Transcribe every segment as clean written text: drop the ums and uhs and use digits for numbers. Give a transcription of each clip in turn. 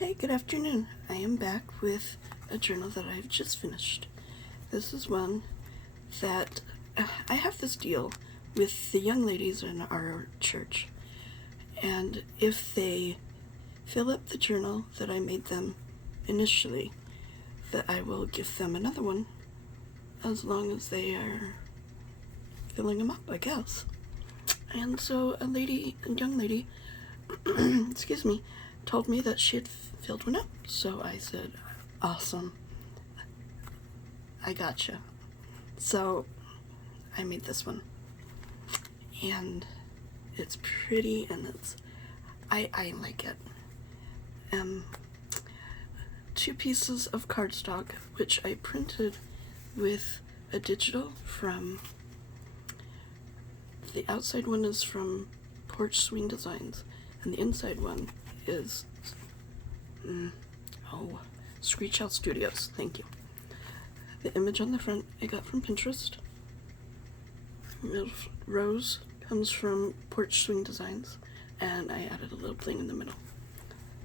Okay, good afternoon. I am back with a journal that I've just finished. This is one that I have this deal with the young ladies in our church, and if they fill up the journal that I made them initially, that I will give them another one as long as they are filling them up, I guess. And so a young lady, excuse me, told me that she had filled one up. So I said, awesome, I gotcha. So I made this one, and it's pretty, and I like it. 2 pieces of cardstock, which I printed with a digital from, the outside one is from Porch Swing Designs, and the inside one is, Screech Out Studios, thank you. The image on the front I got from Pinterest. Little rose comes from Porch Swing Designs, and I added a little bling in the middle.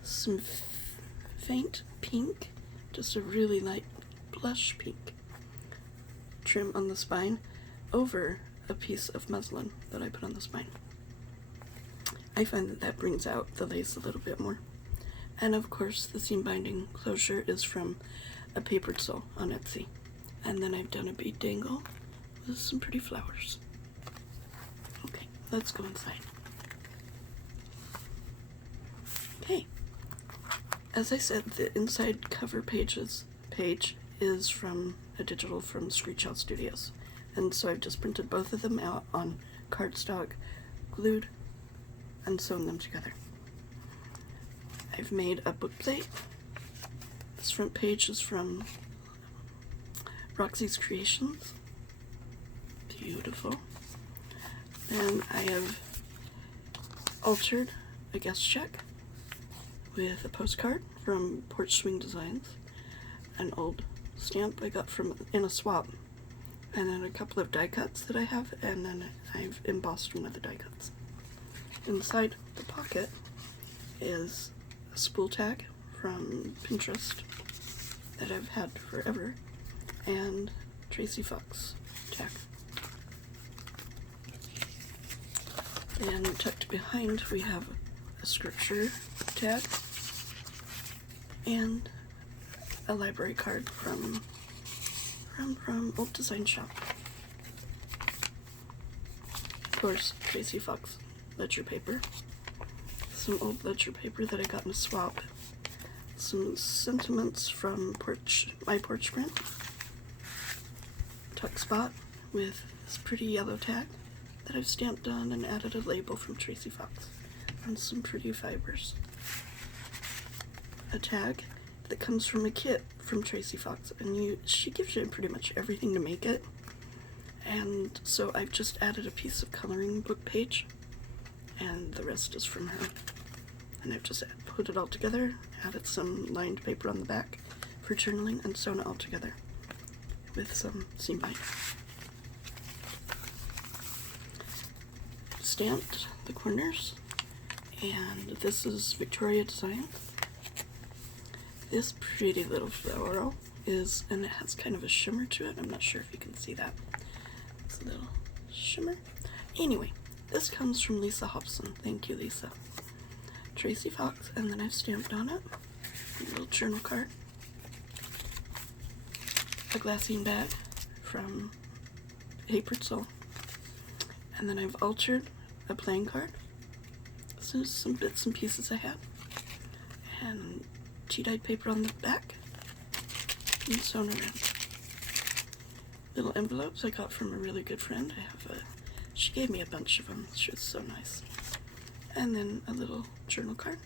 Some faint pink, just a really light blush pink trim on the spine over a piece of muslin that I put on the spine. I find that brings out the lace a little bit more. And of course the seam binding closure is from a papered sole on Etsy. And then I've done a bead dangle with some pretty flowers. Okay, let's go inside. Okay, as I said, the inside cover page is from a digital from Screech Out Studios. And so I've just printed both of them out on cardstock, glued, and sewn them together. I've made a book plate. This front page is from Roxy's Creations. Beautiful. And I have altered a guest check with a postcard from Porch Swing Designs, an old stamp I got in a swap, and then a couple of die cuts that I have, and then I've embossed one of the die cuts. Inside the pocket is a spool tag from Pinterest that I've had forever, and Tracy Fox tag. And tucked behind we have a scripture tag and a library card from Old Design Shop. Of course, Tracy Fox ledger paper, some old ledger paper that I got in a swap, some sentiments from my porch print, tuck spot with this pretty yellow tag that I've stamped on and added a label from Tracy Fox, and some pretty fibers. A tag that comes from a kit from Tracy Fox, and she gives you pretty much everything to make it. And so I've just added a piece of coloring book page, and the rest is from her. And I've just put it all together, added some lined paper on the back for journaling, and sewn it all together with some seam binding. Stamped the corners, and this is Victoria Designs. This pretty little floral and it has kind of a shimmer to it. I'm not sure if you can see that. It's a little shimmer. Anyway, this comes from Lisa Hobson. Thank you, Lisa. Tracy Fox, and then I've stamped on it a little journal card, a glassine bag from Papered Sole, and then I've altered a playing card. So some bits and pieces I had, and tea-dyed paper on the back, and sewn around. Little envelopes I got from a really good friend. She gave me a bunch of them. She was so nice. And then a little journal card.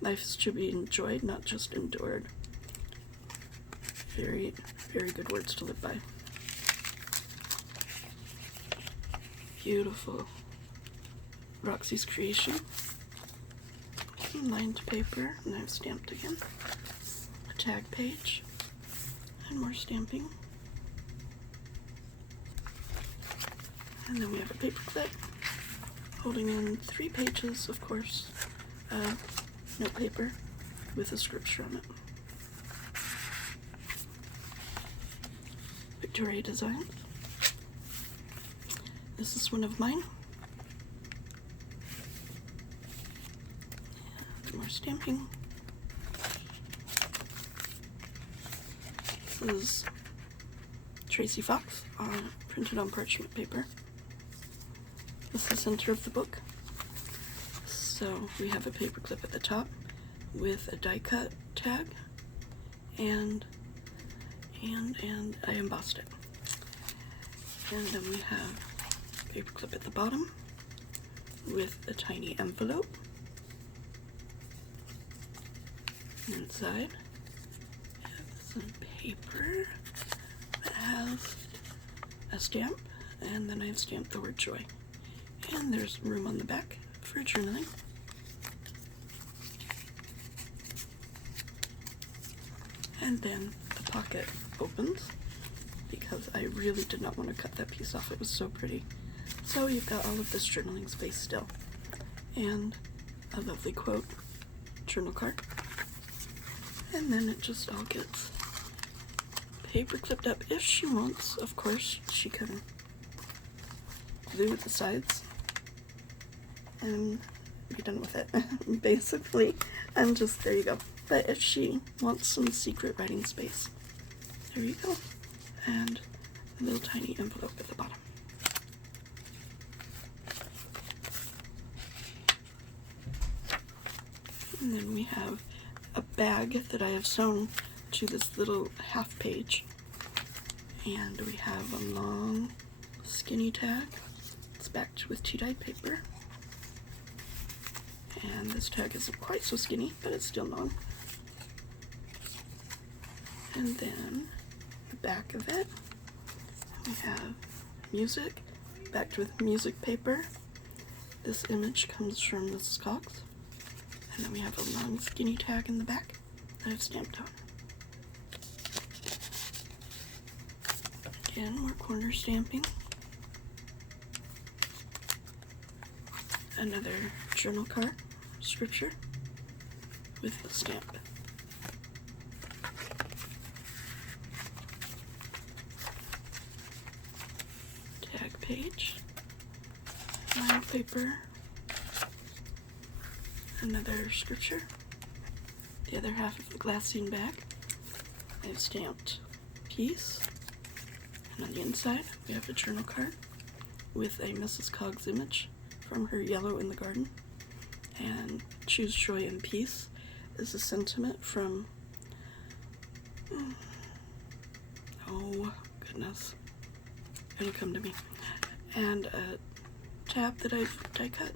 Life is to be enjoyed, not just endured. Very, very good words to live by. Beautiful Roxy's Creation. Lined paper, and I've stamped again. A tag page, and more stamping. And then we have a paper clip holding in 3 pages, of course, note paper with a scripture on it. Victoria Designs. This is one of mine. More stamping. This is Tracy Fox, printed on parchment paper. This is the center of the book. So we have a paper clip at the top with a die cut tag, and I embossed it. And then we have a paper clip at the bottom with a tiny envelope. Inside, I have some paper that has a stamp, and then I've stamped the word joy. And there's room on the back for journaling. And then the pocket opens, because I really did not want to cut that piece off. It was so pretty. So you've got all of this journaling space still. And a lovely quote, journal card. And then it just all gets paper clipped up if she wants. Of course, she can glue the sides and be done with it, basically. And just, there you go. But if she wants some secret writing space, there you go. And a little tiny envelope at the bottom. And then we have a bag that I have sewn to this little half page. And we have a long skinny tag. It's backed with tea-dyed paper. And this tag isn't quite so skinny, but it's still long. And then the back of it, we have music, backed with music paper. This image comes from Mrs. Cox. And then we have a long skinny tag in the back that I've stamped on. Again, more corner stamping. Another journal card, scripture, with a stamp. Tag page, lined paper, another scripture, the other half of the glassine bag. I've stamped peace, and on the inside we have a journal card with a Mrs. Coggs image from her Yellow in the Garden, and choose joy and peace is a sentiment from, oh goodness, it'll come to me, and a tab that I've die cut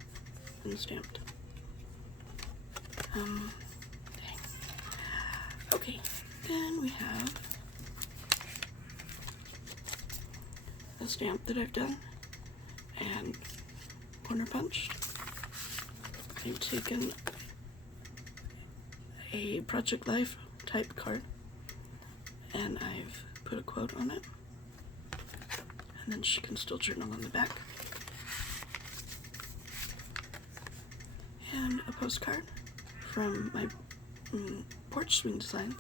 and stamped. Dang. Okay, then we have a stamp that I've done and corner punched. I've taken a Project Life type card and I've put a quote on it, and then she can still journal on the back. And a postcard from my porch swing designs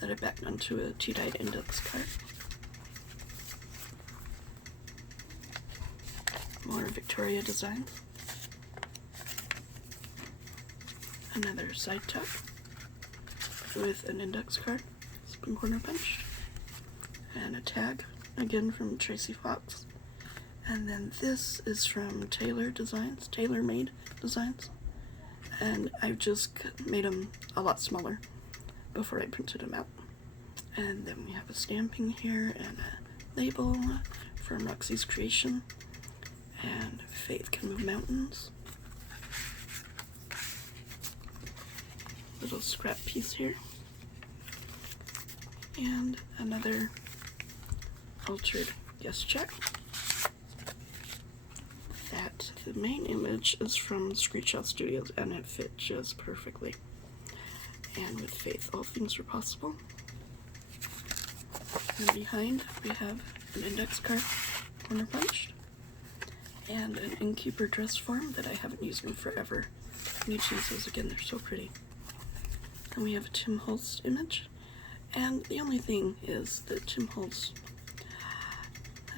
that I backed onto a tea-dyed index card. More Victoria Designs. Another side tuck with an index card, spin corner punched, and a tag, again from Tracy Fox. And then this is from Tailor Made Designs. And I've just made them a lot smaller before I printed them out. And then we have a stamping here and a label from Roxy's Creation, and Faith Can Move Mountains. Little scrap piece here, and another altered guest check. That the main image is from Screech Out Studios, and it fit just perfectly. And with faith, all things are possible. And behind we have an index card, corner punched, and an innkeeper dress form that I haven't used in forever. I need to use those again, they're so pretty. Then we have a Tim Holtz image. And the only thing is that Tim Holtz,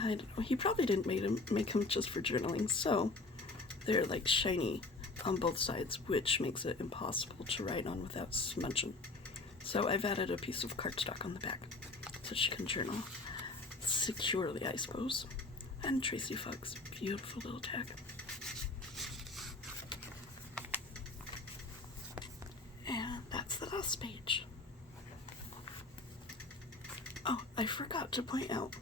I don't know, he probably didn't make him just for journaling, so they're like shiny on both sides, which makes it impossible to write on without smudging. So I've added a piece of cardstock on the back so she can journal securely, I suppose. And Tracy Fogg's beautiful little tag. And that's the last page. Oh, I forgot to point out,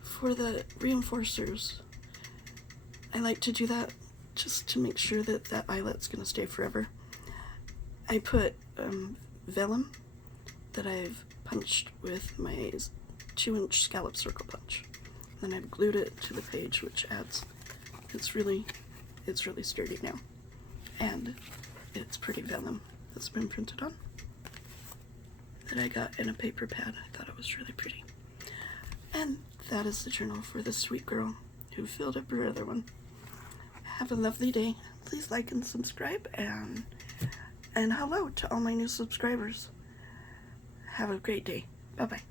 for the reinforcers, I like to do that just to make sure that that eyelet's going to stay forever. I put vellum that I've punched with my 2-inch scallop circle punch. Then I've glued it to the page, which adds, it's really sturdy now. And it's pretty vellum that's been printed on, that I got in a paper pad. I thought it was really pretty. And that is the journal for this sweet girl who filled up her other one. Have a lovely day. Please like and subscribe, and hello to all my new subscribers. Have a great day. Bye-bye.